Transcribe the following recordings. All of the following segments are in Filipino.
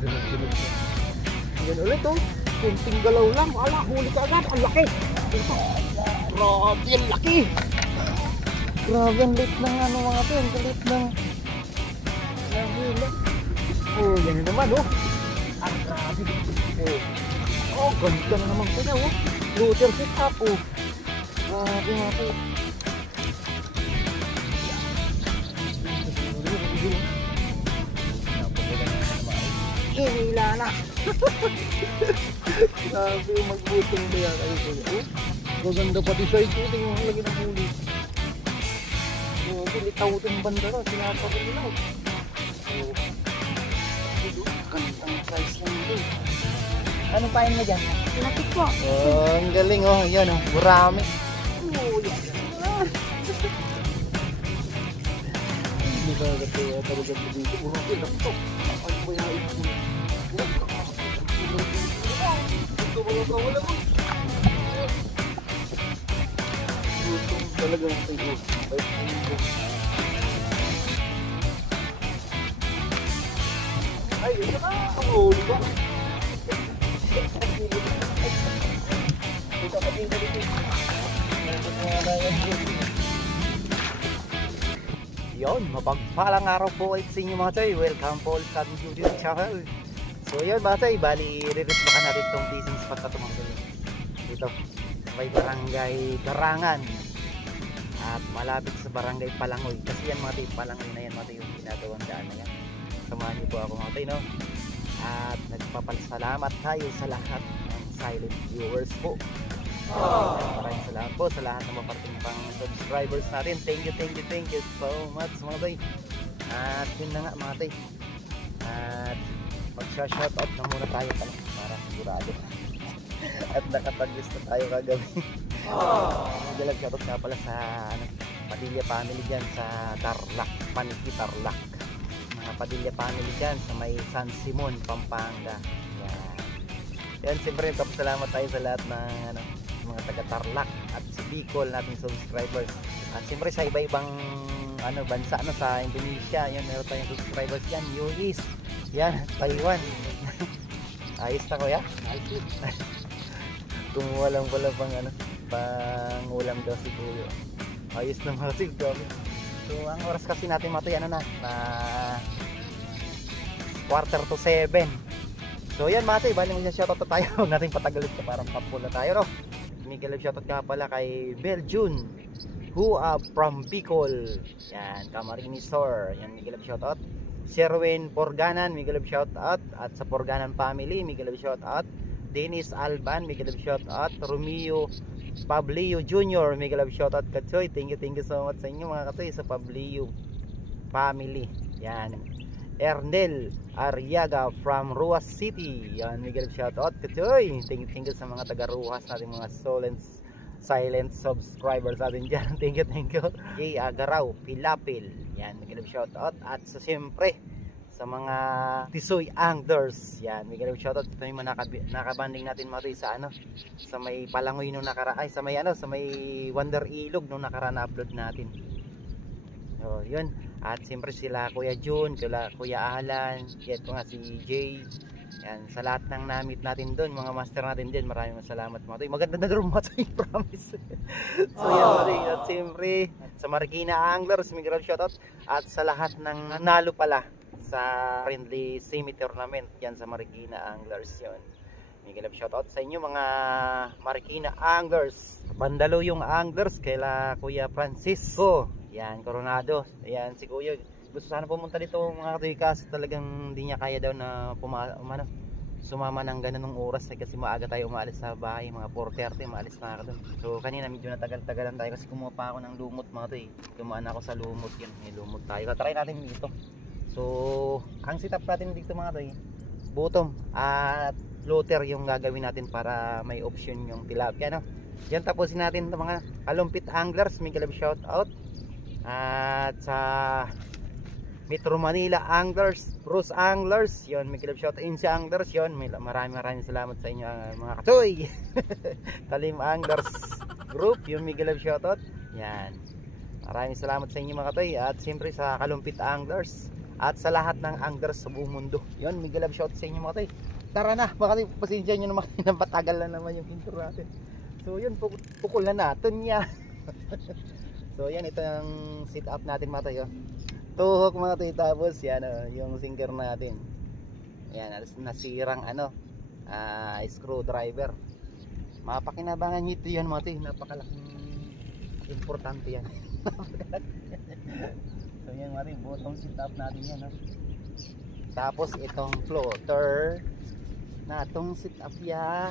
Sunod-sunod na. Yan ulit oh. Kunting galaw lang. Ala, huli ka agad. Ang laki. Ito. Grabe, ang laki. Grabe, ang lit ng ano mga to. Ang lit ng hila. Oh, yan na naman oh. Ang grabe. Oh, ganda na naman ko na oh. Luther sit up oh. Grabe mga to. Hila na. Grabe magbutong na yan. Oh, maganda pati siya ito. Tingnan mo lagi ng huli. Litaw itong banda na. Sinapagin nila. Oh, gandang price lang ito. Anong pain mo dyan? Lapit po. Oh, ang galing oh. Yan oh. Marami. Oh, yan. Hindi ka agad talaga dito. Marami lang ito. Ano ba yung ito? Ito mga kawala mo. Ito talagang ito. Ay, ito na. Oo, di ba? Ito ka din dito. Yun, mapagpalang araw po ulit sa inyo mga choy. Welcome po ulit sa ating YouTube channel. So yun mga choy, bali i-release baka natin itong fishing spot na tumanggal dito may barangay Garangan at malapit sa barangay Palangoy. Kasi yan mga choy, Palangoy na yan mga choy, yung ginagawang daan na yan. Samahan niyo po ako mga choy, no? At nagpapasalamat tayo sa lahat ng silent viewers po. Maraming salamat po sa lahat ng maparting pang subscribers natin. Thank you so much mga tay. At yun na nga mga tay. At mag-shoutout na muna tayo pala para sigurado. At nakataglis na tayo kagabi. Magalag shoutout nga pala sa Padilla family dyan sa Tarlac, Paniki Tarlac. Mga Padilla family dyan sa may San Simon, Pampanga. Yan, siyempre kapasalamat tayo sa lahat ng mga taga Tarlac at si Bicol nating subscribers. At siyempre sa iba-ibang bansa sa Indonesia, yan meron tayong subscribers yan, US, yan, Taiwan. Ayos na kuya? Kung walang pala pang ulam daw si Kuya. Ayos na mga sigdami. So ang oras kasi natin matoy na 6:45. So yan mga tay, bali mag-shoutout tayo. Huwag natin patagalin ka parang papula tayo, no? Miguel shoutout ka pala kay Beljun who from Bicol. Yan, Camarines Store. Yan, Miguel shoutout. Sherwin Porganan, Miguel shoutout. At sa Porganan family, Miguel shoutout. Dennis Alban, Miguel shoutout. Romeo Pablio Jr., Miguel shoutout Katsoy. Thank you so much sa inyo mga Katsoy sa Pablio family. Yan. Ernel Arriaga from Ruas City. Yan, Miguel shoutout Katsoy. Thank you sa mga taga Ruas natin, mga silent subscribers natin dyan. Thank you. Jay Agaraw, Pilapil. Yan, Miguel shoutout. At sa siyempre sa mga Tisoy Anglers. Yan, Miguel shoutout. Ito yung nakabanding natin mga sa sa may Palangoy nung sa may Wonder Ilog nung nakaraan na upload natin. So, yun. At siyempre sila Kuya Jun, Kuya Alan, yan ko nga si Jay. Yan, sa lahat ng namit natin doon, mga master natin din, maraming salamat mga tayo. Maganda na doon mga tayo, promise. So yan mga tayo. At siyempre sa Marikina Anglers, Miguel shoutout. At sa lahat ng nanalo pala sa friendly semi tournament yan sa Marikina Anglers yun. Miguel shoutout sa inyo mga Marikina Anglers. Bandalo yung Anglers kaila Kuya Francisco. Yan, Coronado. Yan, si Kuya. Gusto sana pumunta dito mga katoy kasi talagang hindi niya kaya daw na sumama ng ganun oras kasi maaga tayo umalis sa bahay. Mga 4:30 umalis na ako doon. So kanina medyo natagal-tagalan tayo kasi kumuha pa ako ng lumot mga katoy. Dumaan ako sa lumot yun. May lumot tayo. Try natin dito. So ang setup natin dito mga katoy, bottom at floater yung gagawin natin para may option yung tilapia, no? Yan, tapusin natin itong mga Kalumpit Anglers. Miguel shout out. At sa Metro Manila Anglers, Bruce Anglers, yon, Miguel shout out. Insa Anglers, yon, maraming salamat sa inyo mga katoy. Talim Anglers Group, yung Miguel shout out. Yan, maraming salamat sa inyo mga katoy. At siyempre sa Kalumpit Anglers at sa lahat ng anglers sa buong mundo. Yun, mega love shout sa inyo mga tay. Tara na, baka pasensya nyo naman napatagal na naman yung intro natin. So yun, pukul na natin yan. So yan, ito yung sit up natin mga tay. Tuhok mga tay, tapos yan yung sinker natin. Yan, nasirang screwdriver. Mapakinabangan nyo ito yan mga tay, napakalaking importante yan. So yan mga tay, bottom sit up natin yan. Tapos itong floater na itong sit up ya.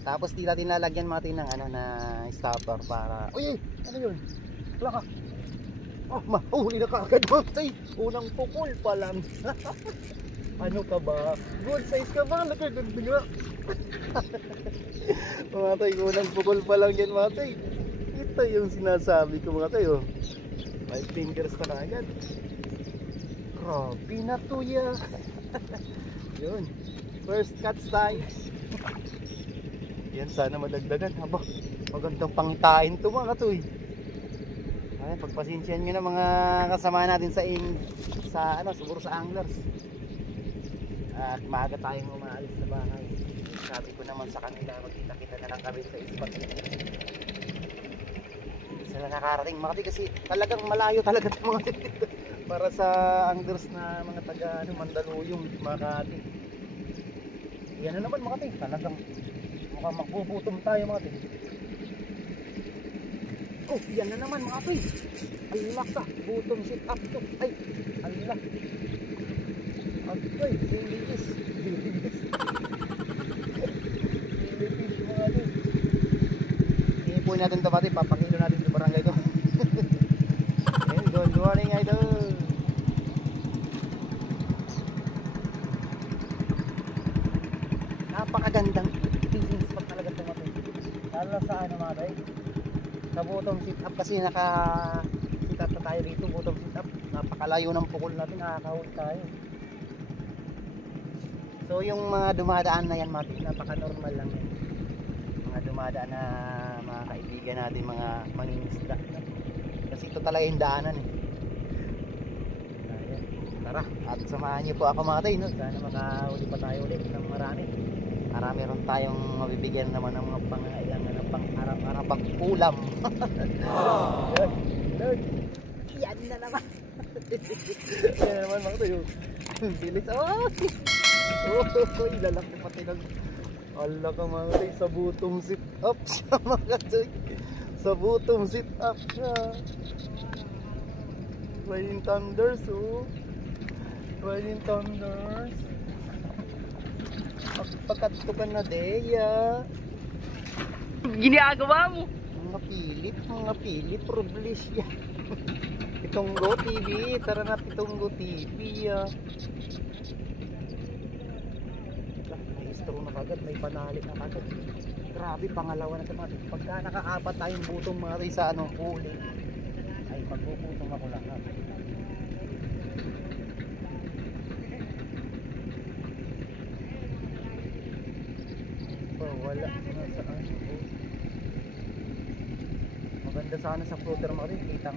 Tapos di natin lalagyan mga tay ng na stopper para uy, ano yun? Wala ka. Oh, mahuli na kaagad mga tay. Unang pukul pa lang. Ano ka ba? Good size ka ba? Nagaganda nga. Mga tay, unang pukul pa lang yan mga tay. Ito yung sinasabi ko mga tay. 5 fingers na agad. Grabe na to ya. Yun. First cuts tayo. Yan, sana madagdagan. Haba, magandang pangtain to mga katoy. Ay, pagpasensyahan nyo na mga kasama natin siguro sa anglers. At maaga tayong umaalis sa bahay. Sabi ko naman sa kanila, magkita-kita na lang kami sa spot. Sila nakarating mga katoy kasi talagang malayo talaga ito mga katoy. Para sa anglers na mga taga Mandaluyong, Makati. Yan na naman mga katoy, talagang mukhang magbubutom tayo mga katoy. Oh, yan na naman mga katoy. Allah ka, bottom sit up to. Ay, Allah. Okay, Philippines. Philippines mga katoy. Iipuin natin ito mga katoy, papakilo natin sa barangay ito. Good morning idol. Napakagandang fishing spot talaga ito mga katoy. Lalo sa mga katoy, sa bottom sit up kasi naka-sit up na tayo dito. Bottom sit up, napakalayo ng pukul natin, nakakahuli tayo. So yung mga dumadaan na yan mga katoy, napaka-normal lang yan. Mga dumadaan na mga kaibigan natin, mga mangingisda. Kasi ito talaga yung daanan Ayan. Tara, at samahan niyo po ako mga katoy, sana makahuli pa tayo ulit ng marami. Para meron tayong mabibigyan naman ng mga pangailangan ng pang-araw-arabang ulam. Yan na naman. Yan na naman mga katoy. Bilis. Lalaki pati ng ala ka mga katoy, sa butong sit up siya mga katoy. Sa butong sit up siya. Raining thunders Raining thunders. Pagkatukan na deya. Ginagawa mo? Mga pilit, problis ya. Pitonggo TV, tara na Pitonggo TV ya. May istro na kagad, may panali na kagad. Grabe, pangalawa na ito. Pagka nakaapat tayong butong mga rin sa huli, ay magbubutong ako lahat. Wala na saan maganda sana sa floater mga rin, kitang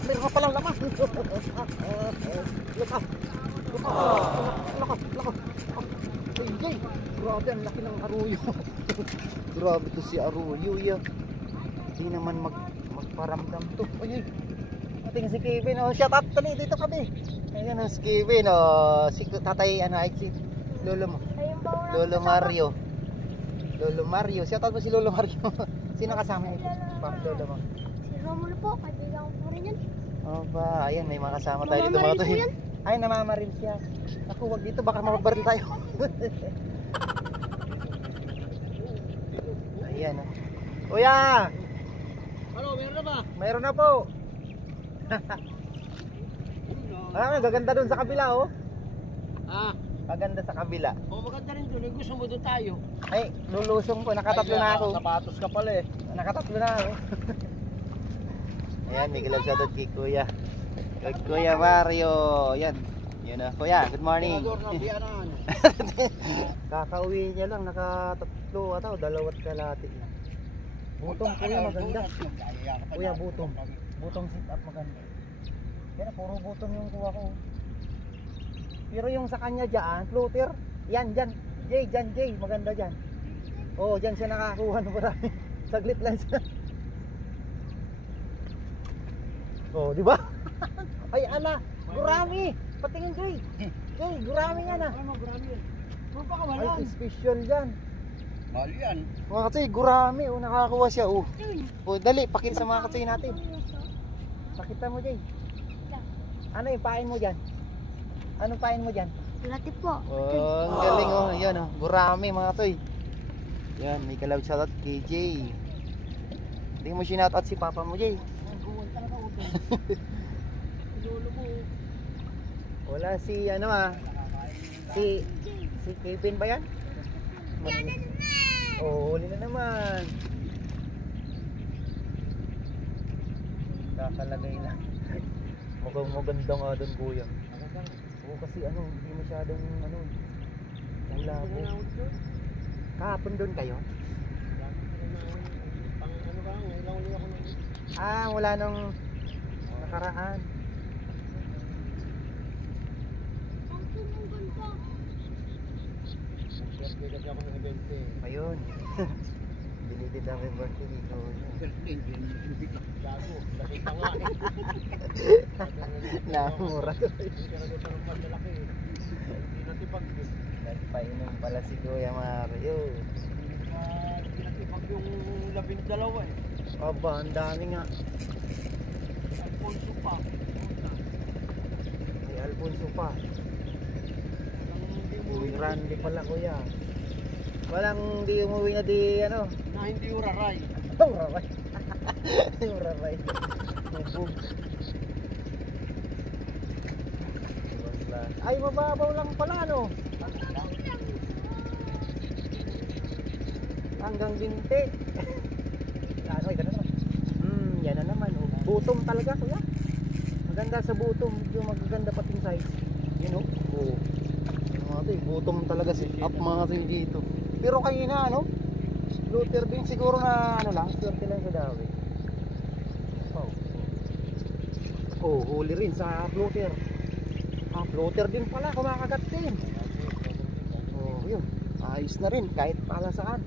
meron ka palang lamas. Laka. Ay, grabe, ang laki ng aruyo. Grabe to si aruyo ya. Hindi naman magparamdam to. Ay, ating si Kevin. Shout out tali dito kami. Ayan si Kevin. Si tatay si Lolo Mario. Shout out mo si Lolo Mario. Sino kasama ito? Lolo mo. Si Romulo po, kaibigan ko rin yan. Ba, ayan, may mga kasama tayo dito mga tayo. Ay, namamaril siya. Ako, wag dito, baka mababaril tayo. Ayan. Kuya! Ano, meron na ba? Mayroon na po. Gaganda dun sa kabila, Maganda sa kabila. Maganda rin doon. Gusto mo doon tayo. Ay, lulusong ko. Nakatatlo na ako. Sapatos ka pala Nakatatlo na ako. Ayan, may galap shoutout kay Kuya. Kay Kuya Mario. Yan. Yun na. Kuya, good morning. Kakauwi niya lang, nakatatlo ata, dalawat kalati na. Butong kuya maganda. Kuya butong. Butong sit up maganda. Kaya puro butong yung kuha ko. Pero yung sa kanya dyan, floater, yan dyan. Jay, maganda dyan. Oo, dyan siya nakakuha ng marami. Saglit lang siya. Oh, di ba? Ay, ala, gurami. Patingin, Jay. Jay, gurami nga na. Ano, marami yan. Ano pa Ay, kawalan? special dyan. Mahal yan. Mga katsoy, gurami. Oh, nakakuha siya. Oh, dali, pakita sa mga katsoy natin. Pakita mo, Jay. Ano yung pain mo dyan? Anong pain mo dyan? Lati po. Oh, ang galing oh. Yan oh, gurami mga katsoy. Yan, may kalab shoutout kay Jay. Hindi mo sinoutout si papa mo, Jay. Guwan talaga ako. Lolo mo. Wala si ano ah. Si Kevin ba yan? Oh, huli na naman. Kakalagay na. Mukhang maganda nga doon, kuya. Oo, kasi ano, hindi masyadong ano, malabo. Kahapon doon kayo? Pang ano ba? Ilang ulit ako ng... Ah, wala nung nakaraan. Ang tumugan po. Birthday kasi ako ng event eh. Ayun. Binibid ang birthday dito. Birthday, gago. Lakit pa nga eh. Namura. Hindi ka naging parang malaki eh. Hindi natipag eh. Nagpainom pala si Kuya Mario. Hindi natipag yung 12 eh. Aba, ang dami nga. Alfonso pa. May Alfonso pa. Hindi mo Uy, Randy pala, kuya. Walang di umuwi na di ano. na hindi uraray. Uraray. Uraray. Bubog. Ay, mababaw lang pala, no? Hanggang binti. Ano, ito na naman. Yan na naman. Oh. Butong talaga, kuya. Maganda sa butong. Medyo magaganda pati yung size. Yun, oh. Oh. Mga to, butong talaga si up mga to dito. Pero kayo na, ano? Luther din siguro na, ano lang, swerte lang sa dawi. Oh. Oh, huli rin sa floater. Ah, floater din pala, kumakagat din. Oh, yun. Ayos na rin, kahit pala saan.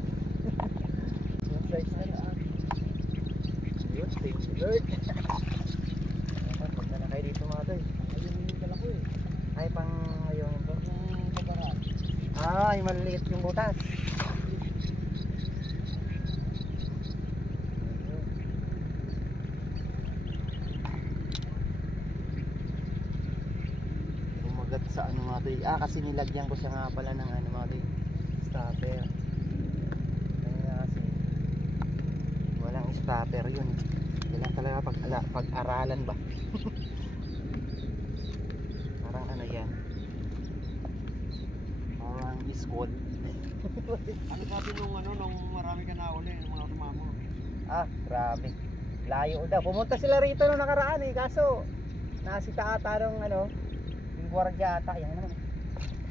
Yung size na lang. Yun, thank you Lord. Pagka na kayo dito mga toy. Ayun yung dala ko eh. Ay, pang ngayon ito. Yung kabaran. Ay, maliit yung butas. Umagat sa ano mga toy. Ah, kasi nilagyan ko siya nga pala ng ano mga toy. Stopper. Kaya kasi walang stopper yun. Kailangan talaga pag-aralan ba? Parang ano yan. Parang school. Ano sabi nung ano, nung marami ka na uli, yung mga sumamo? Ah, grabe. Layo daw. Pumunta sila rito nung nakaraan eh. Kaso, nasita ata nung ano, yung gwardiya ata. Yan naman.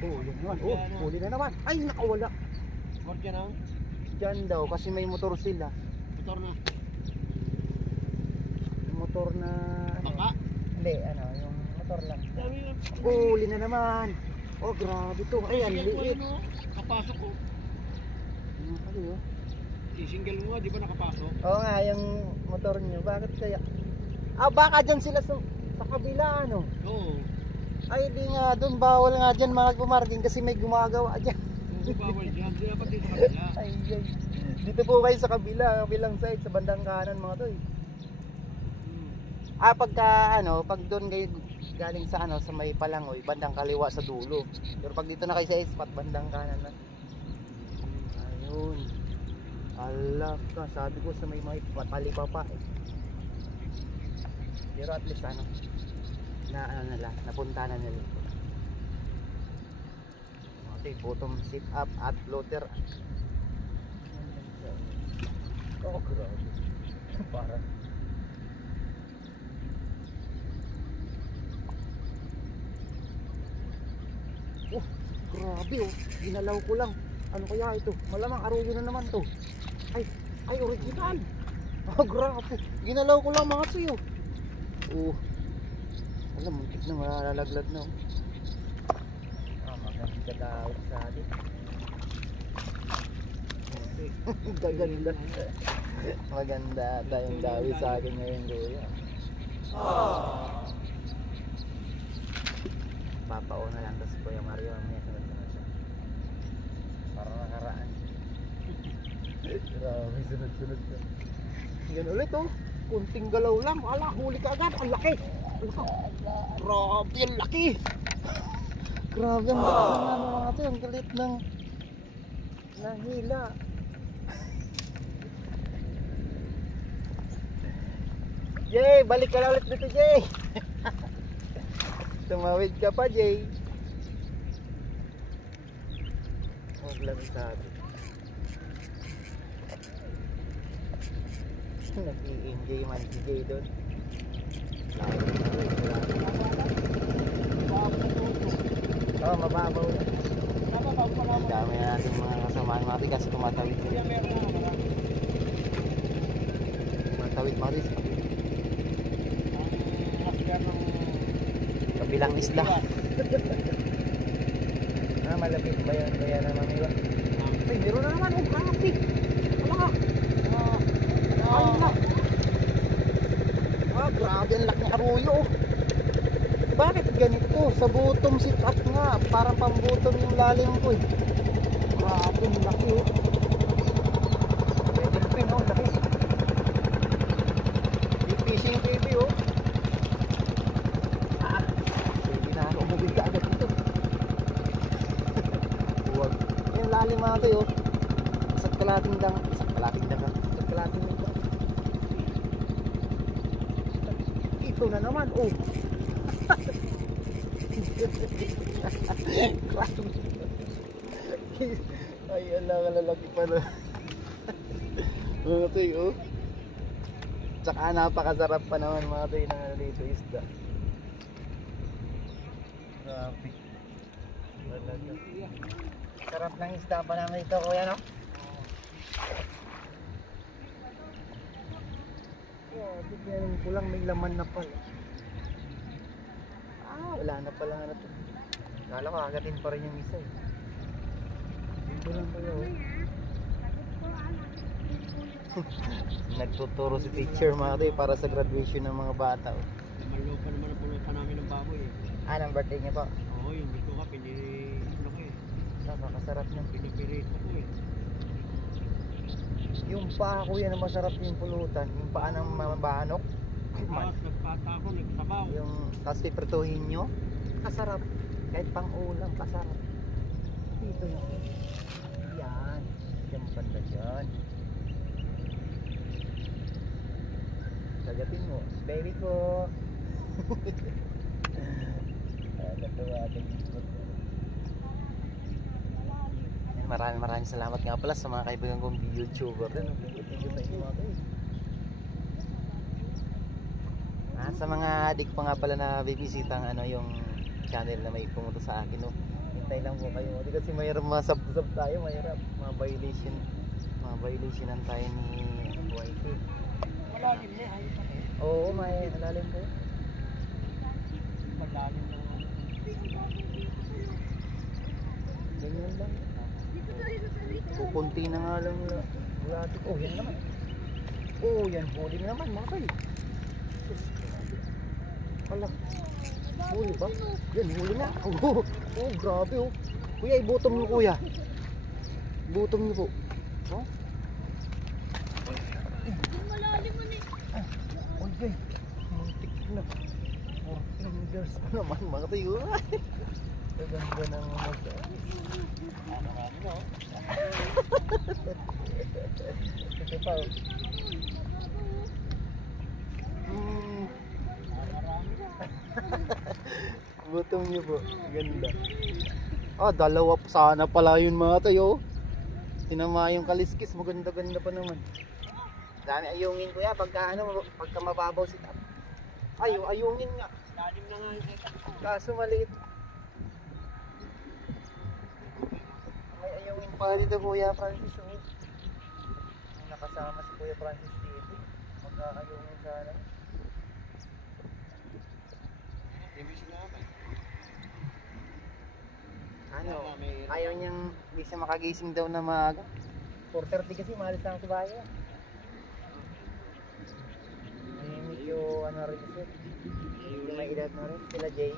Oh, yan naman. Oh, huli na naman. Ay, nakawala. Huwag ka na, Diyan daw kasi may motor sila. motor na. Yung motor na ano. Baka? Hindi, ano, yung motor lang. Dami na. Oh, huli na naman. Oh, grabe to. Ay, ang liit. Kapasok ko. Ano pala yun? I-single mo nga, di ba nakapasok? Oo nga, yung motor nyo. Bakit kaya? Ah, baka dyan sila sa kabila, ano? Oo. Ay, di nga, doon bawal nga dyan mga pumarking kasi may gumagawa dyan. Oo, bawal dyan. Di dapat dito sa kabila. Ay, ay. Dito po kayo sa kabila, kabilang side, sa bandang kanan mga to eh. Ah, pagka ano, pag doon kayo galing sa ano, sa may Palangoy, bandang kaliwa sa dulo. Pero pag dito na kayo sa spot, bandang kanan na. Ayun. Ala ka, sabi ko sa may patalipa pa eh. Pero at least ano, na ano nila, napunta na nila. Okay, bottom sit up at floater. Oh, grabe. Parang Oh, grabe oh. Ginalaw ko lang. Ano kaya ito? Malamang arroyo na naman to. Ay, original. Oh, grabe. Ginalaw ko lang mga siyo. Oh. Alam, muntik na malalaglag na. Maganda daw sa atin. Gaganda. Maganda tayong dawi sa akin ngayon, kuya. Papao na lang tapos Kuya Mario may sunod-sunod siya. Para nakaraan. Grabe, sunod-sunod siya. Yan ulit oh. Kunting galaw lang. Ala, huli ka agad. Ang laki. Grabe, ang laki. Grabe, ang laki ng ano mga ito. Ang galit ng hila. Jay, balik ka na ulit dito, Jay. Tumawid ka pa, Jay. Huwag lang isabi. Nag-i-enjoy man si Jay doon. Oo, mababaw na. Ang dami na natin mga kasamaan natin kasi tumatawid yun. Tumatawid natin sa kabilang isla. Malapit ba yan? Kaya naman iwan. Ay, meron na naman. Oh, grabe. Wala ka. Ayun na. Grabe. Ang laki ng arroyo. Bakit ganito? Sa bottom sit up nga. Parang pang-bottom yung lalim ko eh. Grabe. Ang laki oh. Pwede pin oh. Laki. Yung fishing baby oh. Lalim mga ito yun. Isang kalating dang. Ito na naman. Oh. Ay ala, kalalaki pala. Mga ito yun. Tsaka napakasarap pa naman mga ito yun na nalito isda. Grabe. Talaga. Sarap ng isda pa naman ito, kuya, no? Bigyan ko lang, may laman na pala. Wala na pala nga na ito. Kala ko, agatin pa rin yung isa eh. Dito lang pala, oh. Nagtuturo si teacher mga ito para sa graduation ng mga bata, oh. Malupa naman ang pulutan namin ng baboy eh. Ng birthday niya po? Oo, yung gusto ka, Napakasarap niya. pinipirito ko eh. Yung paa kuya na masarap yung pulutan. Yung paa ng mabanok. Tapos nagpata ako, nagsabaw. Yung tapos piprituhin nyo. Kasarap. Kahit pang ulam, kasarap. Dito na. Yan. Yan banda dyan. Sagapin mo. Baby ko. Natuwa ating maraming salamat nga pala sa mga kaibigan kong YouTuber din. Thank you sa inyo mga kayo. Sa mga adik pa nga pala na bibisita ang yung channel na may pumunta sa akin, no. Hintay lang po kayo. Hindi kasi mayroon masab-sab tayo, mayroon mga violation tayo ni YT. Malalim na eh. Oo, may alalim po. Malalim na. Ganyan lang. Kunti na nga lang lahat. Oh, yan naman. Oh, yan. Huli naman, mga kayo. Wala. Huli ba? Yan, huli na. Oh, grabe oh. Kuya, ibutom nyo kuya. Ibutom nyo po. Oh? Malalim man eh. Okay. Muntik na. 14 meters pa naman, mga kayo. Ganda ng mga marami na oh. Ito pa oh. Butong niyo po. Ganda. Dalawa pa sana pala yun mga tayo. Tinama yung kaliskis. Maganda-ganda pa naman. Dami ayungin kuya. Pagka mababaw si tap. Ayungin nga. Lalim na nga yung eka. Kaso maliit. pa dito Kuya Francis, oh. Nakasama si Kuya Francis dito. Magkakayungin sana. Ibig naman. Ano, ayaw niyang hindi siya makagising daw na maaga. 4:30 kasi maalis na sa bahay. Medyo ano rin kasi. Medyo may edad na rin. Sila Jay.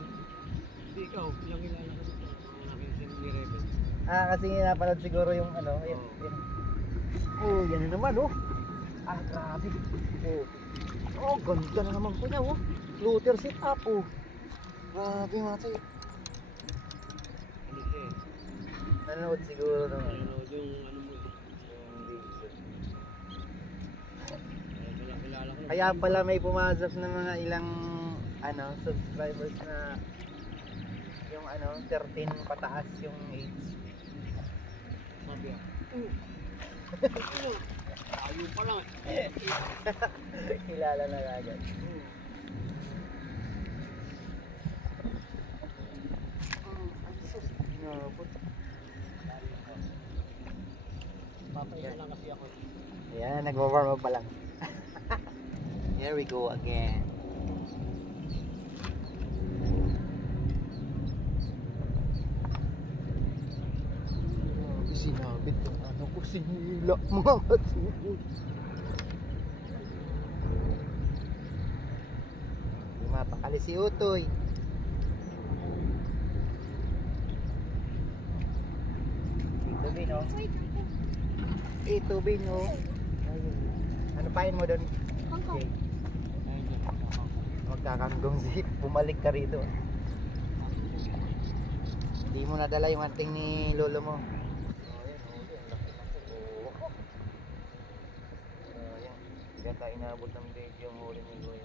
Hindi ikaw, ilang kilala ka dito. Mga nakisin ni Rebel. Kasi napanood siguro yung ano, yung oh, yan na naman oh. Grabe. Oh, ganda na naman po niya oh. Luther sit up oh. Grabe mga tayo. Ano siya eh? Nanonood siguro naman. Nanonood yung ano mo eh. Yung video. Kilala ko. Kaya pala may pumasok na mga ilang ano, subscribers na yung ano, 13 pataas yung age. Sabi ah. Ayaw pa lang eh. Kilala na agad. Papayin lang kasi ako. Ayan, nagwa-warm up pa lang. Here we go again. Sinabit yung ano ko, sinila mga katulog. Hindi mapakali si Utoy. Ito Bin oh. Ito Bin oh. Ayun. Ano pain mo doon? Kangkong. Okay. Ayun dyan. Magkakanggong zip, bumalik ka rito. Hindi mo nadala yung anting ni lolo mo. Kaya tayo inabot ng video yung huli ni Kuya.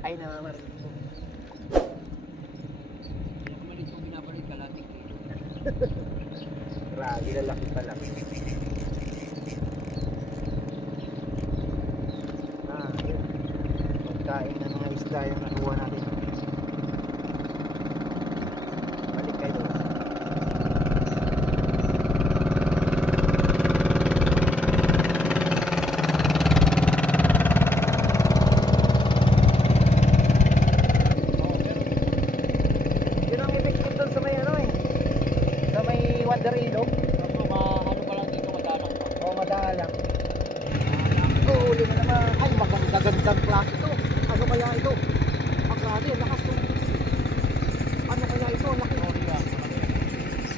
Ay, namamarin ko. Yung malit kong binabalik kalating kilo. Grabe, lalaki pala. Yun. Pagkain ng mga isda yung nakuha natin. Balik kayo doon. Yun ang effective doon sa may ano eh. Sa may Wonder Ilog. Ano pa lang dito madalang pa. O madalang. Huli na naman. Ay, maganda-gandang klase ito. Ano kaya ito? Grabe, lakas ito. Ano kaya ito? Laki.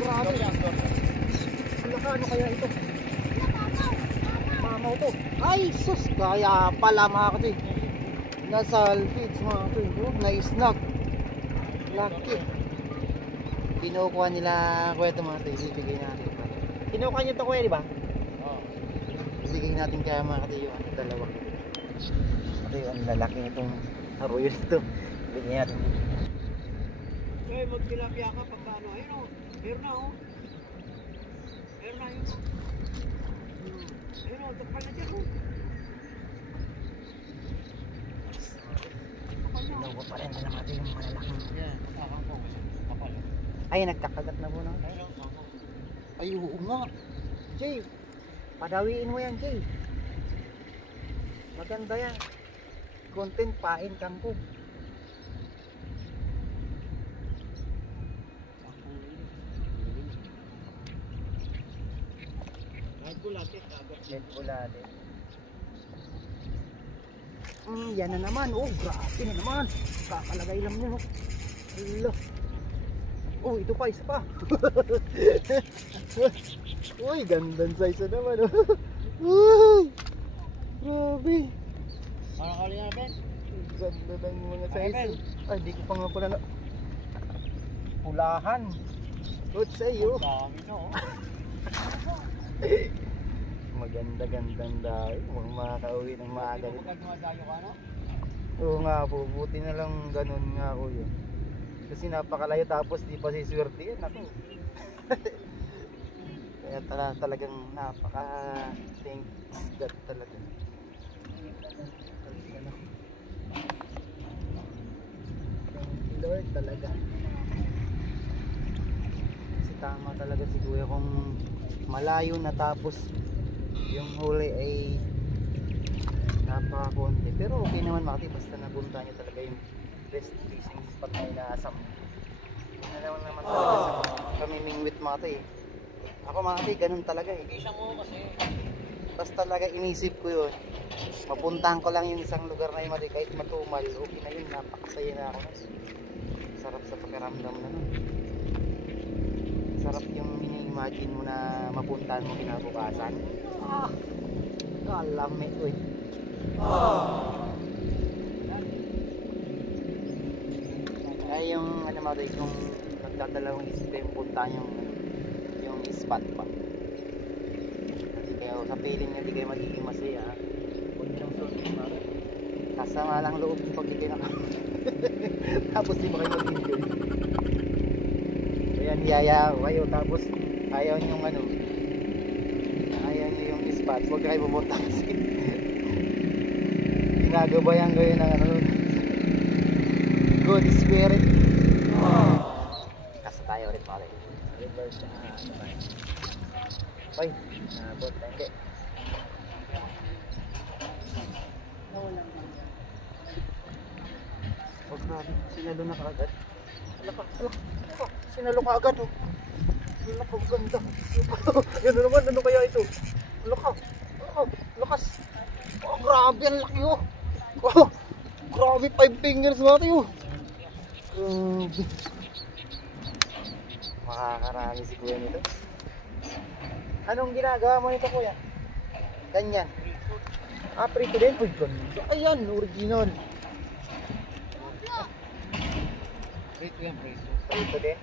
Grabe. Ano kaya ito? Mamaw to. Ay, sus. Kaya pala mga kasi. Nasa alpids mga kasi. Na-snack. Laki. Kinukuha nila kuya ito mga kasi. Ibigay natin. Kinukuha nyo ito kuya, di ba? Oo. Ibigay natin kaya mga kasi yung dalawa. Ito yung lalaki itong arroyo nito. Ibigay natin. Eh, magtilapia ka pagka ano. Ayun o. Meron na o. Meron na yun o. Ayun o. Tukpan na dyan o. Sinubo pa rin na natin yung malalaking. Yan. Kakang ko. Kapal. Ay, nagkakagat na po na. Ayun o. Kakang. Ay, oo nga. Jay, padawiin mo yan, Jay. Maganda yan. Content pain kangkong. Kahit bulate, kagat. Dead bulade. Yan na naman. Oh, grabe na naman. Kakalagay lang mo. Hala. Oh, ito pa, isa pa. Uy, gandang size na naman. Uy, grabe. Parang kali na, Ben. Ganda ng mga Ay, Ben. size. Ay, di ko pa nga pala na. Pulahan. Good sa iyo. Dami na o. Maganda-gandang dahil. Huwag makakauwi ng maaga. Pagkat dumadayo ka, no? Oo nga po, buti na lang ganun nga kuya. Kasi napakalayo tapos di pa siswerte yan. Ako. Kaya talagang napaka-thank God talaga. Thank you tama talaga si Kuya kung malayo na tapos yung huli ay napakakonti. Pero okay naman Mati, basta napunta niyo talaga yung best fishing spot na inaasam. Yun na naman talaga sa pamimingwit Mati. Ako Mati, ganun talaga eh. Isa mo kasi. Basta talaga inisip ko yun. Mapuntahan ko lang yung isang lugar na yun Mati, kahit matumal, okay na yun, napakasaya na ako. Sarap sa pakiramdam na nun. Sarap yung ini-imagine mo na mapuntahan mo kinabukasan. Kalami uy. Ay yung ano Mati, yung nagdadalawang isip yung puntahan yung spot pa. Kasi kayo sa feeling nyo di kayo magiging masaya. Huwag niyang sultin Mati. Kasama lang loob pag hindi naka tapos di ba kayo mag-enjoy. Ayan, yaya kayo tapos ayaw nyo yung ano, ayaw nyo yung spot, huwag kayo pumunta kasi ginagabayan kayo ng ano, good spirit. Kasa tayo ulit pala reverse ay, nabot na hindi. Oh grabe, sinalo na kaagad. Alaka, sinalo ka agad oh. Alaka, ganda. Yan na naman, ano kaya ito? Alaka, lakas. Oh grabe, ang laki oh. Oh, grabe, 5 fingers natin oh. Grabe. Makakarami si Kuya nito. Anong ginagawa mo nito Kuya? Ganyan. Ah, prito din. Uy, ganda. Ayan, original. Prito yan, prito. Prito din.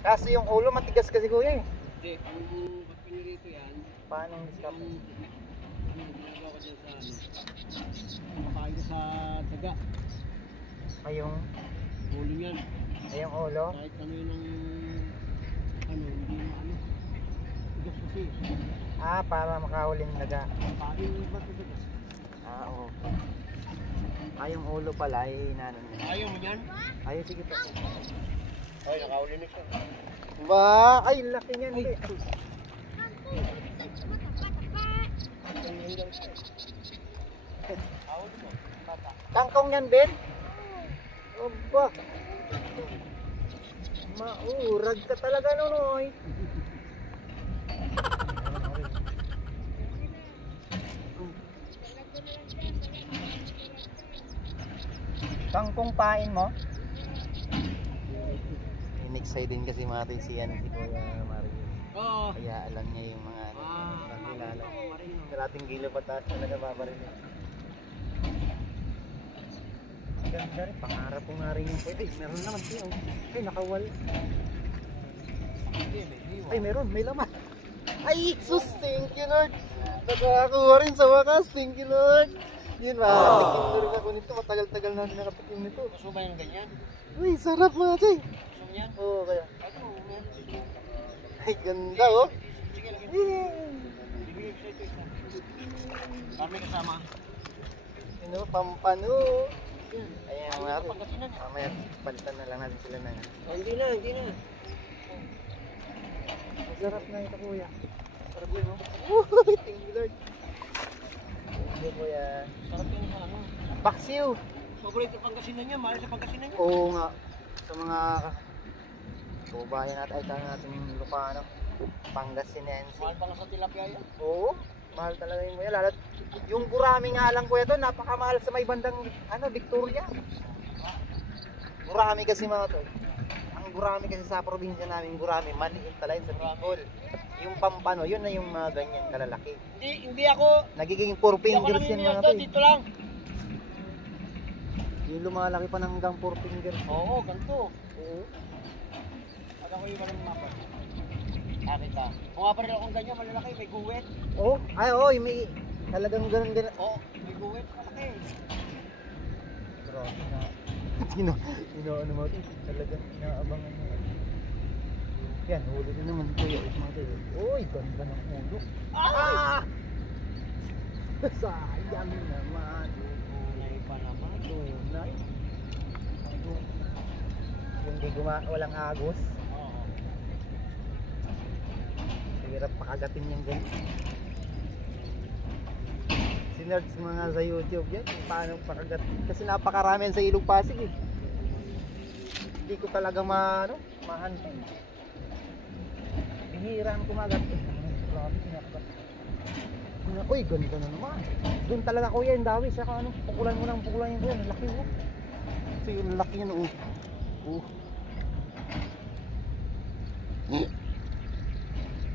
Kasi yung ulo matigas kasi Kuya eh. Hindi, kung pag pinirito yan, Paano ang discount? ginagawa ko dyan sa ano, kumakain ka sa daga. Ayong, Uling yan. ayong ulo. Kahit ano yun ang, hindi na ano. Tigas kasi. Ah, para makahuling daga. Kain mo ba sa daga? Ah, oo. Ah, yung ulo pala ay nanon niya. Ayaw mo yan? Ay, sige po. Ay, nakauli na siya. Ba, ay laki niyan. Eh. Kangkong yan, Ben? Aba. Maurag ka talaga Nonoy. Kangkong pain mo? In-excite din kasi Mati si Kuya Mario. Oo. Kaya alam niya yung mga nakilala. Karating gilo pataas talaga babarin niya. Ganda rin, pangarap ko nga rin yung pwede. Meron naman siya. Ay, nakawal. Ay, meron, may laman. Ay, sus, thank you Lord. Nakakuha rin sa wakas, thank you Lord. Yun, makakatikim ko rin ako nito. Matagal-tagal na rin nakatikim nito. Gusto ba yung ganyan? Uy, sarap mga chay. Gusto mo yan? Oo, kaya. Ano mo yan? Ay, ganda oh. Sige, lagyan. Yay! Bibigay ko sa ito isa. Kami kasama. Ano, pampano. Ayan, mga rin. Pangasinan yan. Mamaya, palitan na lang natin sila na yan. Hindi na, hindi na. Masarap na ito kuya. Sarap yun oh. Uy, thank you Lord. Thank you kuya. Sarap yan sa ano. Paksiw. Paborito Pangasinan niya, mahal sa Pangasinan niya. Oo nga. Sa mga kababayan natin, ay tayo natin yung Lucano. Pangasinense. Mahal pa nga sa tilapia yan. Oo. Mahal talaga yung kuya. Lalo yung gurami nga lang kuya doon, napakamahal sa may bandang Victoria. Gurami kasi mga to. Ang gurami kasi sa probinsya namin, gurami, maliit talaga sa Bicol. Yung pampano, yun na yung mga ganyan kalalaki. Hindi ako, Nagiging 4 fingers yan mga to. dito lang. Yung lumalaki pa ng hanggang 4 fingers. Oo, ganito. Oo. At ako yung walang mapa. Nakita. Kung nga pa rin akong ganyan, malalaki, may guwet. Oo. Ay, oo, may talagang ganun. Oo, may guwet, malaki. Grabe na. Ano mo ito? Talagang inaabangan mo. Yan, huli din naman kuya. Uy, ganda ng ulo. Ah! Sayang naman. Tunay pa naman. Tunay. Yung di walang agos. Oo. Hirap pakagatin yung ganyan. Sinerge mo nga sa YouTube yan kung paano pakagatin. Kasi napakarami yan sa Ilog Pasig eh. Hindi ko talaga mahantin. Bihiraan kumagat eh. Grabe, sinakagat. Uy, ganito na naman. Doon talaga kuya yung dawis. Saka ano, pukulan mo ng pukulan yung kuya. Ang laki mo. Ito yung laki yan.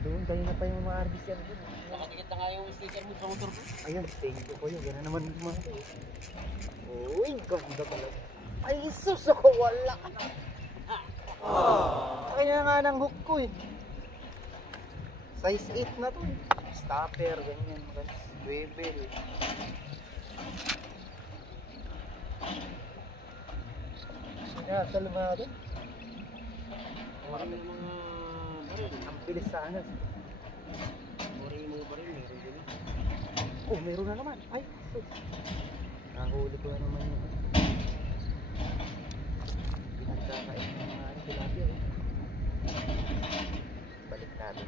Doon, kayo na pa yung mga arbis yan. Nakatikit na nga yung sticker mo sa motor ko. Ayun, thank you kuya. Gano'n naman mga ito. Uy, ganda talaga. Ay, sus ako. Wala ka na. Kaya nga ng hook ko eh. Size 8 na to eh. Stopper, ganyan. Swivel. Kaya, salamado. Marami ng mga baril. Ang bilis sana. Marami mga baril, meron din. Oh, meron na naman. Ay, sus. Nahuli ko na naman yun. Pinagkakain ng mga tilapia eh. Balik natin.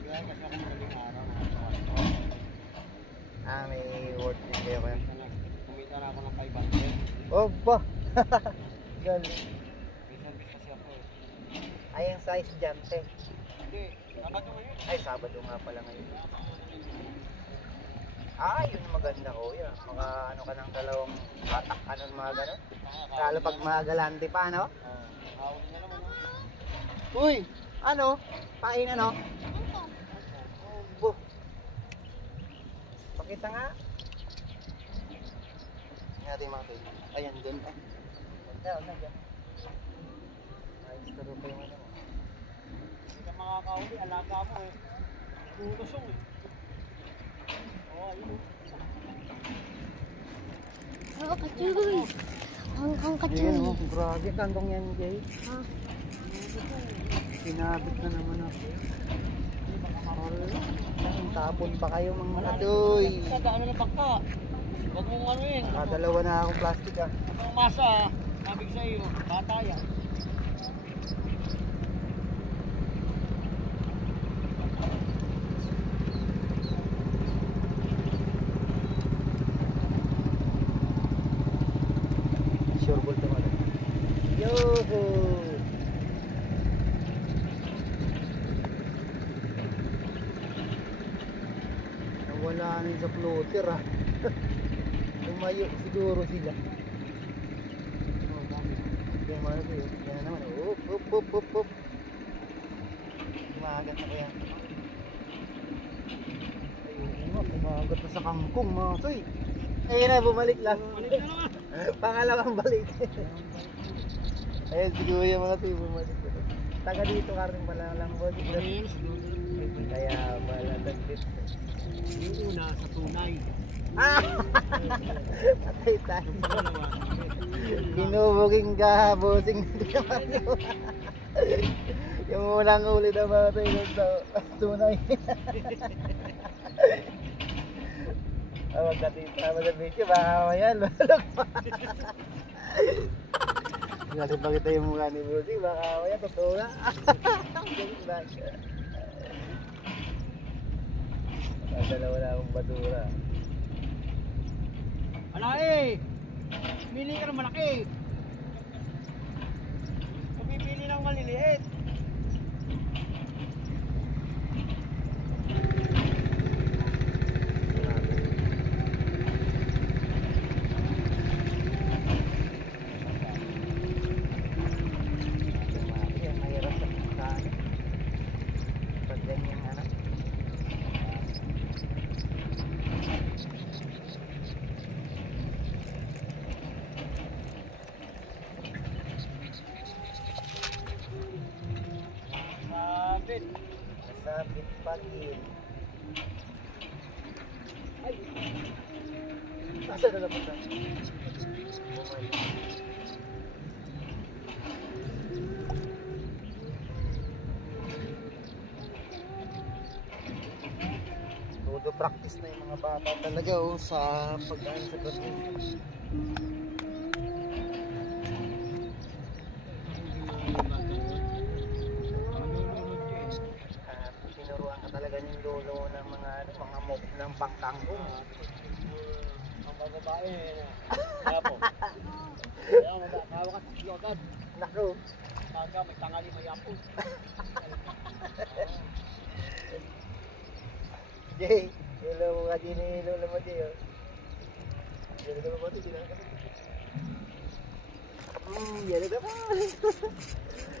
Kaya kasi ako magaling araw. May worth din kayo kaya. Kumita na ako ng 500. Oh, ba? Galing. May service kasi ako eh. Ay, ang size dyan, te. Hindi, Sabado ngayon. Ay, Sabado nga pala ngayon. Yun maganda kuya. Mga ano ka ng dalawang hatak ka nun, mga gano'n. Lalo pag mga galante pa, no? Hawak na naman. Uy! Ano? Pain ano? Oh. Pakita nga. Natin mga kaibigan. Ayan, dun. Ayan, dyan. Ayos ka rin pa yung ano. Hindi ka makakauli, alaga mo eh. Ulusong eh. Ayun. Oh, kachuy. Ang Ayan kachuy. o, grabe. Kantong yan, Jay. Ha? Pinabit na naman ako. Ang tapon pa kayo mga kadoy. Sa daan na bangka. Huwag mong ano yun. Nakadalawa na akong plastic ah. Ang masa, sabi ko sa iyo, bata yan. Sure ball naman. Yo-ho! Nawala na yun sa floater ah. Lumayo siguro sila. Kaya mga ito yun. Yan na naman. Up. Umagat na kaya. Ayun nga, umagat na sa kangkong mga toy. Ayun na, bumalik lang. Balik na naman. Pangalawang balik. Ayun, siguro yung mga toy bumalik. Taga dito ka rin pala lang boss. Ayun, Kaya pala taglit. yung una sa tunay. Patay tayo. Binubuging ka, bossing naman yun. Yung unang huli na mga tayo sa tunay. Huwag natin sama sa video, baka mayan. Natin pakita yung mukha ni bossing, baka mayan, totoo nga. Dalawa na akong basura. Malaki! Pili ka ng malaki. Pumipili ng maliliit. Yan, mahirap sa pagkaan. Pag ganyan anak. Sabit. Nasabit pa rin. Ay! Nasaan na napunta? Todo practice na yung mga bata talaga sa pagkain sa gabi. Yan yung lolo ng mga mob ng pangkangkong. Ang mga babae, kaya po. Kaya magkakawa ka sa agad. Naku. Taga, may tangali, may apo. Jay, lolo mo ka din eh, lolo mo Jay. Oh. Yan na naman ito, yan na naman.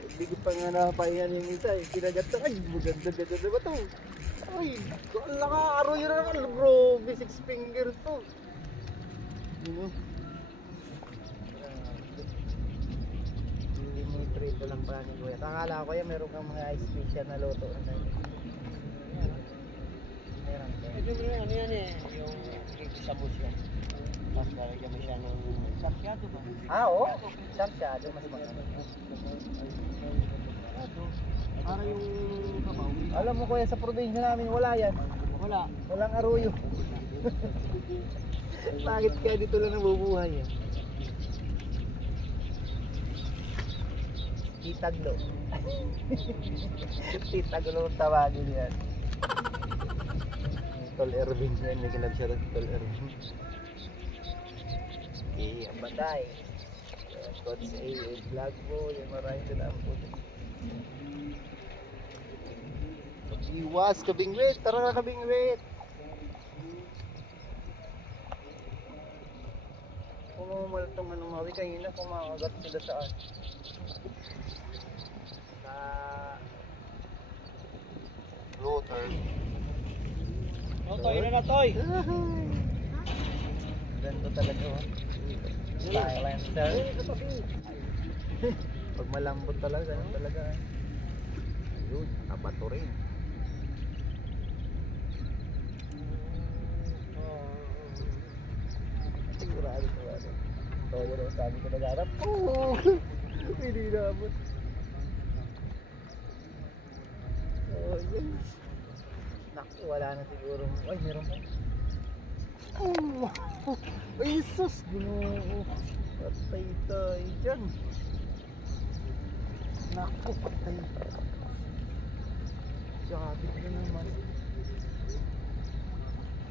Hindi ko pa nga napahingan yung isa eh. Kinagat na, ay, maganda-ganda na ba ito? Ay, wala ka, aroy na naman. Bro, 6 fingers to. Ano? Ito lang pala ni Kuya. Akala ko yan, meron kang mga special na loto. Meron ka. Ito mo ano yan eh, yung sa musya. Tapos lalagyan mo siya ng sarsyado ba? Oo. Sarsyado, mas maganda. Para yung kabaw. Alam mo Kuya, sa probinsya namin wala yan. Wala. Walang aruyo. Bakit kaya dito lang nabubuhay yan? Titaglo. Titaglo ang tawagin yan. Tol Ervin yan. May kinab siya rin Tol Ervin. Okay, ang batay. Coach A, vlog mo. Yung maraming sila ang puto. Iwas, kabingwit. Tara na kabingwit. Kumumaltong anong mawi kanina. Kumakagat sila saan. Floater. Toy na toy. Ganda talaga oh. Silencer. Pag malambot talaga, ganun talaga. Yun, nakabato rin. Sigurado ko ano. Toyo na sabi ko nag-arap. Oh! Hindi naabot. Oh, yun. Naku, wala na siguro. Ay, meron pa. Oh! Ay, sus! Ginoo. Patay tayo dyan. Naku, patay. Sabi ko naman.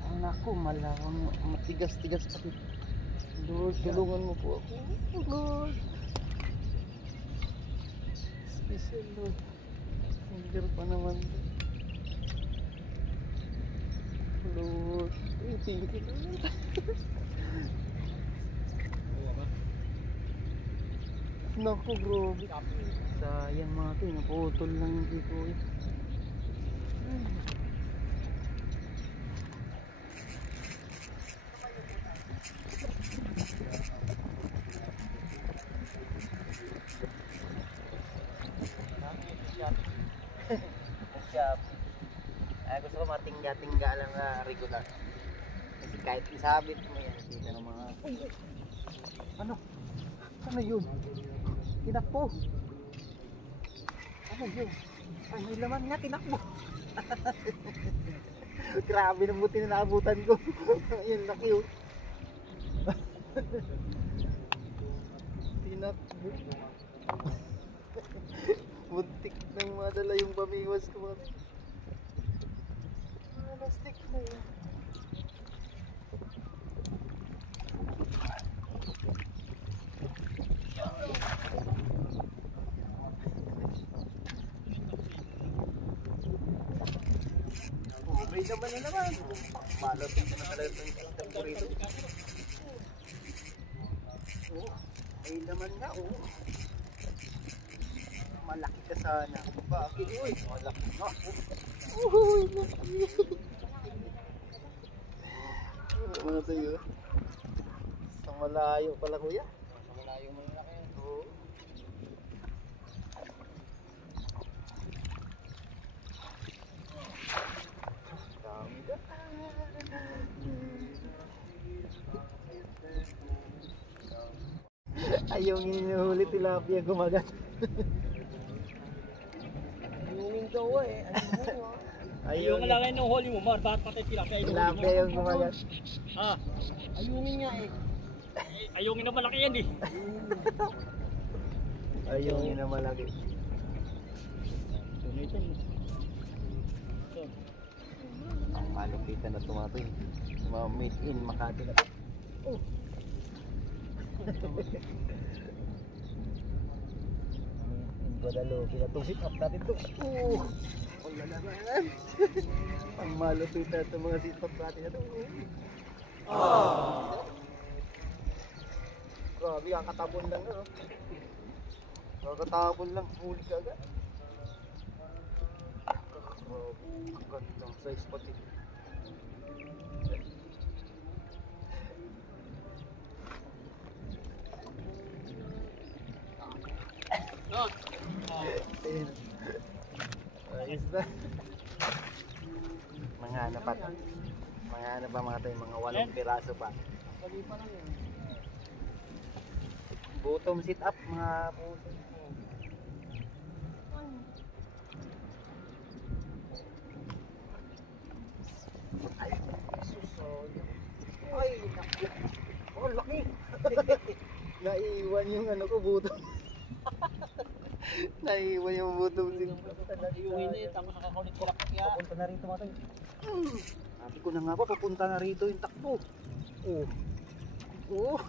Ang naku, malawang matigas-tigas pati. Lord, tulungan mo po ako. Oh, Lord. Special Lord. Finger pa naman. Lord. Ay, thank you Lord. Naku bro. Sayang mga ito. Naputol lang yung kiko eh. Gusto ko matingga-tingga lang na regular. Kasi kahit isabit mo yan, kita ng mga... Ano? Ano yun? Tinakbo. Ano yun? Ay, may laman nga, tinakbo. Grabe na buti na naabutan ko. Yun, na-cute. Tinakbo. Muntik nang madala yung pamiwas ko. Plastic na yun. May naman na naman. Malating na talaga yung temporito. Oh, may naman na oh. Malaki ka sana. Bakit? Uy, malaki na. Uy, malaki. Ano sa'yo? Sa malayo pala kuya. Sa malayo mo na kayo. Oo. Dami ka. Ayaw hinuhuli tilapia gumagat. Ayungin daw eh. Ayaw Ayungin lang yung huli mo, Mar. Bakit pati tilapia yung huli mo? tilapia yung gumagat. Ah, ayungin nga eh. Ayungin na malaki yan eh. Ayaw na malaki. Ito. Amerika na tumatoy. Mga made in Makati na. Oh. In Guadalupe na to. Sit up natin to. Oh. Wala naman. Ang malupit na ito mga sit up natin na to. Oh. Grabe, kakatapon lang no. Kakatapon lang, huli ka agad. Ang gandang size pati. Ayos na. Mga ano pa. Mga ano pa mga tayo, mga 8 piraso pa. Kali pa lang yun. Bottom sit up mga puso. Ay, susoy. Ay, naku. Oh, laki. Naiwan yung ano ko, bottom. Naiwan yung bottom sit up. Yung init, tapos nakakaulit ko lang kaya. Papunta na rito mga tayo. Sabi ko na nga ba, papunta na rito yung takbo. Oh. Oh.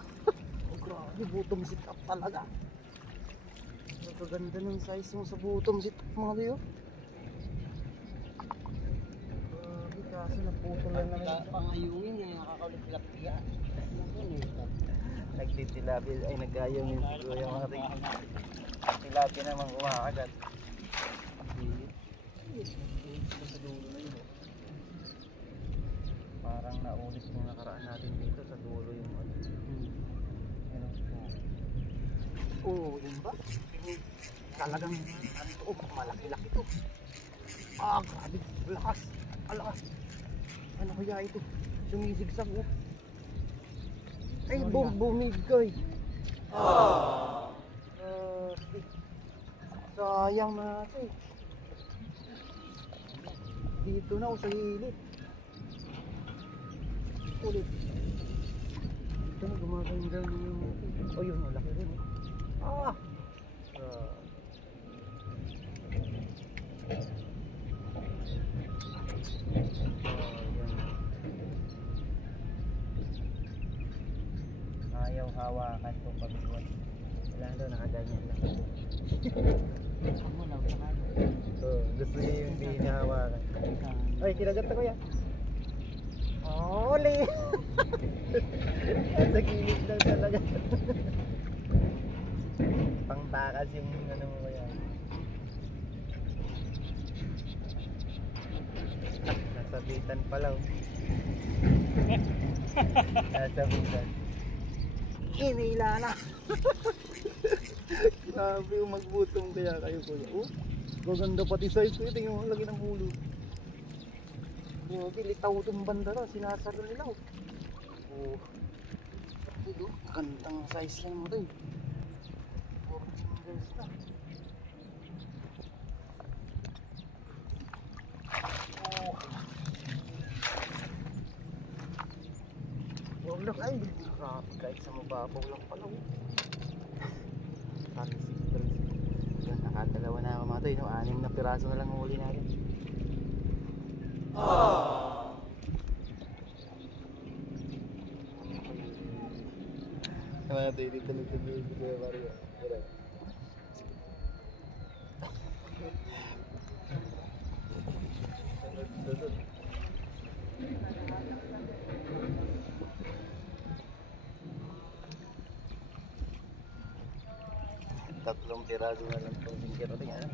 Oh, grabe, bottom sit up talaga. Napaganda ng size mo sa bottom sit up mga tayo. Grabe, kaso naputol lang naman. Pangayungin niya, nakakaulit lang kaya. Nagtitilabil, ay nagayong yung siguro yung mga tayo. Tilapia naman kumakagat. Parang naulit yung nakaraan natin dito sa dulo yung ano. Ano? Oh, yun ba? Talagang ano to, oh, malaki-laki to. Ah, grabe, lakas. Alakas. Ano kaya ito? Sumisigsag oh. Ay, bumigay. Ah. Sayang na ito eh. Dito na ako sa hilit. Ulit. Dito na gumaganda yung... Oh yun, malaki rin eh. Ah! Ayaw hawakan itong pagbuwan. Wala daw, nakaganyan lang. Ako lang, sakalo. Gusto niya yung hindi hinahawakan. Ay, kinagat ako yan. Oli! Sa gilid lang talaga. Pangtakas yung ano mo yan. Nasa bitan pala oh. Nasa bitan. Inila na! Grabe yung magbutong kaya kayo po. Oh, gaganda pati size ko. Tingnan mo, lagi ng ulo. Grabe, litaw itong banda na. Sinasalo nila oh. Oh. Ito, gandang size yan mo ito eh. 4 fingers na. Oh. Yung lang ay. Grabe kahit sa mababaw lang pala oh. Yun, nakadalawa na ako mga ito. 6 na piraso na lang huli natin. Mga ito, dito lang sa video ko kaya Mario. Tatlong piraso na lang itong singkero. Tingnan.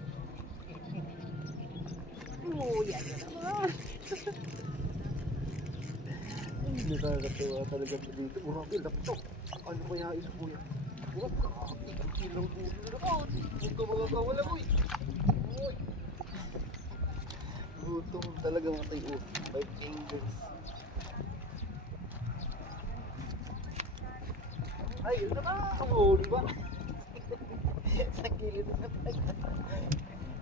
Oh, yan na naman. Nakakatawa talaga dito. Grabe, laptop. Ano kaya isa ko yan? Grabe, ang kilang ulo na po. Ito mga kawala mo eh. Gutom talaga mga tayo. 5 fingers. Ay, yun na ba? Oo, di ba? Sa kilid na talaga.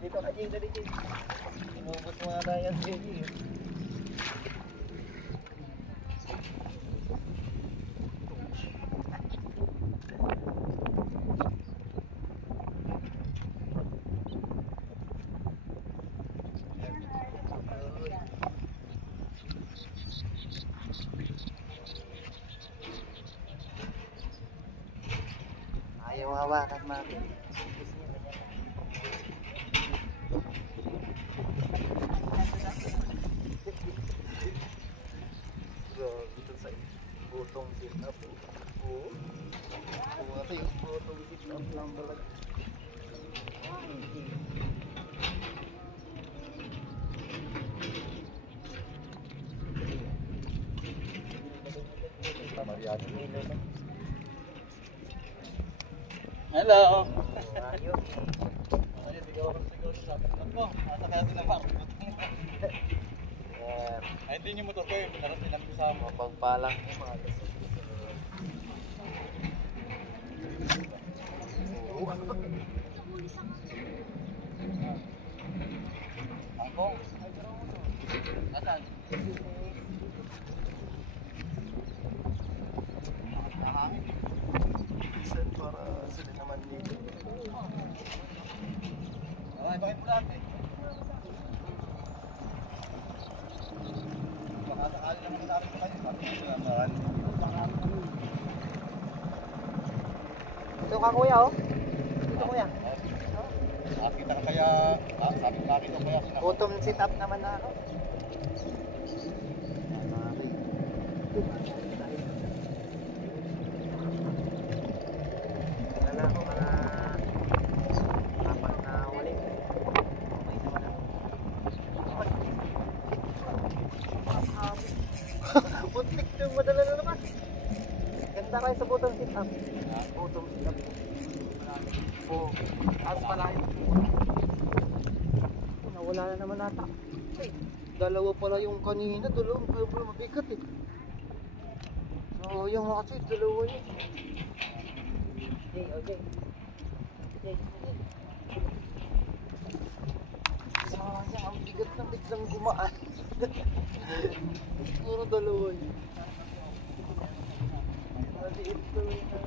Dito ka dito dito. Inubos mga tayo dito. hawakan natin. Grabe ito sa butong sit up. Oo. Ito yung butong sit up lang talaga. Hello. Ayun. Ay, hindi yung motor ko eh. Pinaras din namin kasama. Mapagpalang yung mga gasol. Ako? Nasaan? Nakahangin. Saan para sila naman dito? Ay, bakit mo lahat eh? Baka sakali naman natin sa kayo. Sabi ko lang naman. Ito ka kuya oh. Ito kuya. Nakakita ka kaya, sabi ko nakita ko kaya. Bottom sit up naman na ako. Wala ako mga apat na uli. Putik yung madala na naman. Ganda kayo sa bottom sit up. Bottom sit up. Oh, taas pala yun. Nawala na naman ata. Ay, dalawa pala yung kanina. Dalawang kayo pala mabigat eh. So, yung mga kasi, dalawa yun. Okay, okay. Okay, okay. Sayang, ang bigat na biglang gumaan. Siguro dalawa yun. Maliit ko yun na.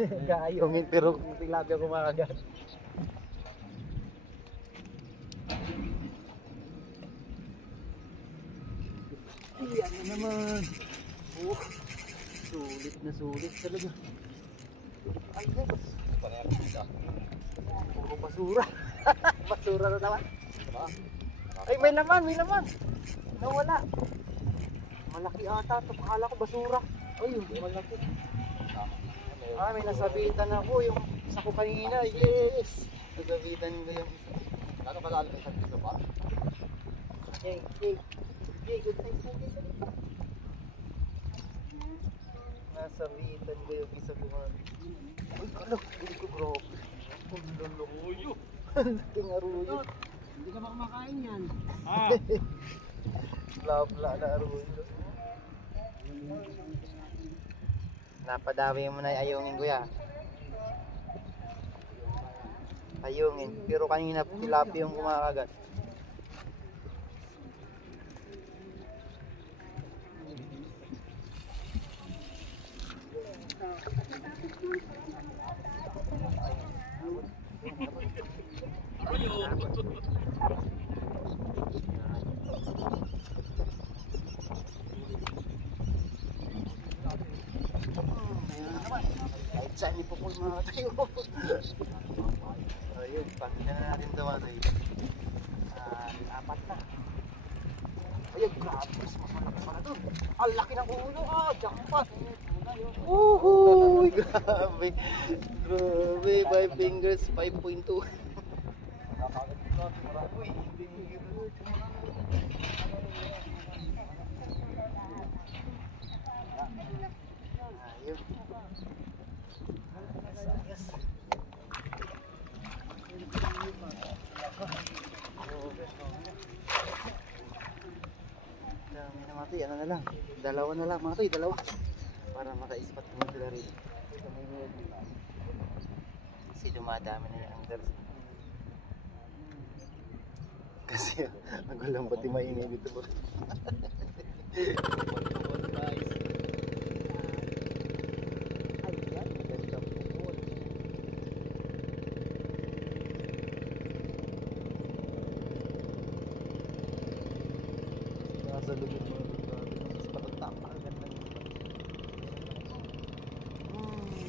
Gayungin pero kung tilapia kumakagat. Iyan na naman. Oh, sulit talaga. Ay, yes. Puro basura. Basura na naman. Ay, may laman. Nawala. Malaki ata. Akala ko basura. Ay, malaki. Ah, may nasabitan ako yung isa ko kanina. Yes! Nasabitan ko yung isa. Gano'ng kalalo ka sa dito ba? Yay, good size na dito. Nasabitan ko yung isa ko kanina. Uy, kalok! Hindi ko grabe. Ang luluyo. Ang laking aruyo. Hindi ka makamakain yan. Bla na aruyo. Napadawi mo na ayungin kuya. Ayungin. Pero kanina tilapia yung kumakagat. Kahit saan ipupul mga tayo. Ayun, pakita na natin ito mga tayo. Apat na. Ayun, grabe, mas malaki pala doon. Ang laki ng ulo, jackpot. Uhuy, grabe. Grabe, 5 fingers, 5.2. Uy, hindi. Ayun. Sayas. Dami na mga toy, ano na lang. Dalawa na lang mga toy, dalawa. Para maka-ispat naman sila rin. Kasi dumadami na yung anglers. Kasi ang gulang pati maingay dito bro. Guys. sa lubid mga mas patata pa ang ganda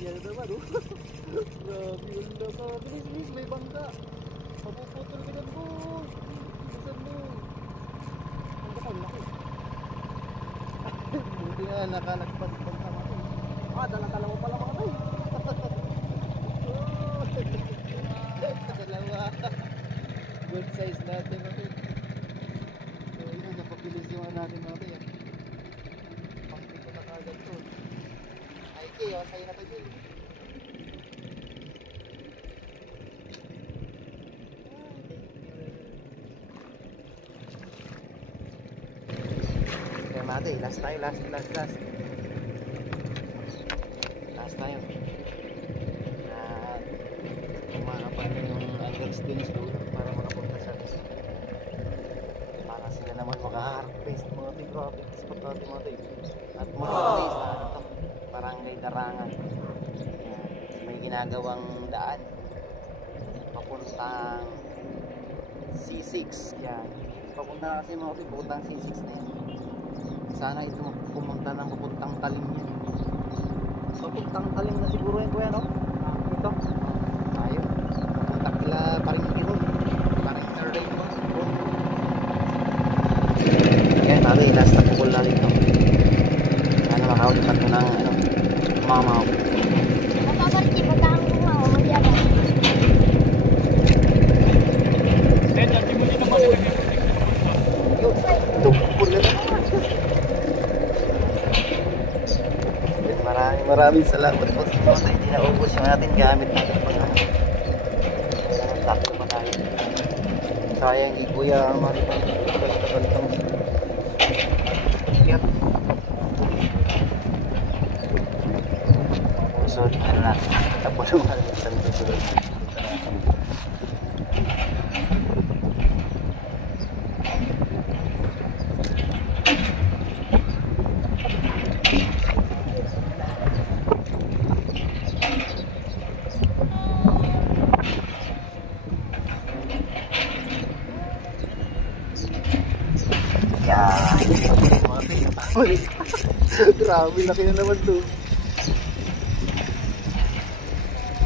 yan naman oh. Grabe yun laka. Bilis may bangka. Mapuputol ka dyan boy. Bilisan mo. Ang kapal laki. Buti nga nakalagpag bangka natin. Dala-dala mo pala mga tayo. Dalawa. Good size natin natin. So yun, napabilis yung natin natin yan. Pangpito na kagad to. Ay Kay, sa'yo na tayo. Kaya mati, last tayo, last tayo. Kumakapal na yung Angers Dins doon para makapunta sa Rizal. Para sila naman maka-harvest mga tayo. Grabe, spot natin mga tayo. At mga tayo sa Barangay Darangan. Yan. May ginagawang daan papuntang C6. Yan. Papunta kasi mga tayo, papuntang C6 na yan. Sana ito pumunta ng papuntang Talim yan. Papuntang Talim na siguro yan kuya, no? Ito. Tayo. Papunta kila paring Iro. Paring Terday mo. Yan, nabi. Last na pukul na dito. Sana makaulitan ko ng mamaw. Nakabalik di pagkaang kumawa. Magyaba. Yun. Pukul na naman. Maraming salamat po sa mga hindi naubos yung ating gamit natin pag kailangan sakto pa tayo. Sayang di kuya maripang tagal-tagal yep. Sorry na tapos naman sa susunod. Grabe, laki na naman to.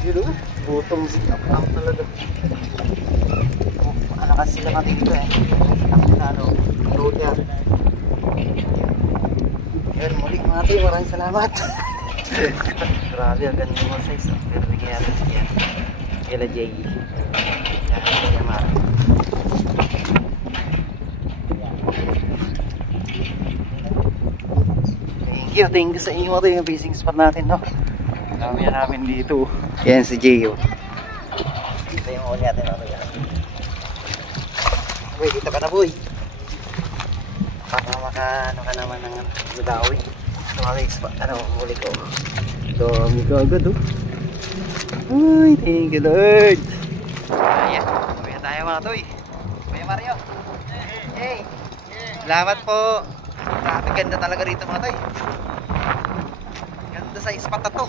Yun o, butong sinap lang talaga. Ano kasi sila natin dito eh. Road yan. Yun, muling mga tayo, maraming salamat. Grabe, ang ganda mga size. Pero bigyan natin yan. Kila Jay. Yan, kaya maraming. Thank you sa inyo ito yung fishing spot natin, no? Dami na namin dito. Yan si Gio. Ito yung uli natin, no? Boy, dito ka na, boy. Para maka-ano ka naman ng gudawi. Ito mga spot, uli ko. Dami ka agad, oh. Ay, thank you, Lord. Ayan, kuya tayo mga toy. Kuya Mario. Hey. Salamat po. Grabe, ganda talaga rito mga toy. Ganda sa spot na to.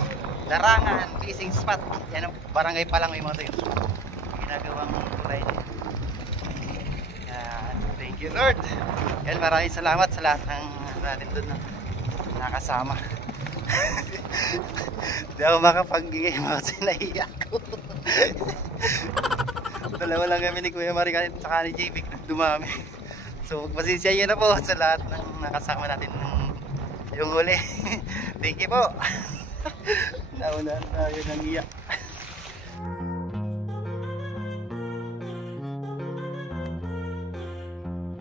Darangan fishing spot. Yan ang barangay pa lang may mga toy. Ginagawang kulay niya. Yan. Thank you Lord. Yan, maraming salamat sa lahat ng natin doon na nakasama. Hindi ako makapag-gigay kasi naiyak ko. Dalawa lang kami ni Kuya Marican at saka ni JB dumami. So magpasensya nyo na po sa lahat ng nakasama natin yung huli. Thank you po. Nauna tayo ng iyak.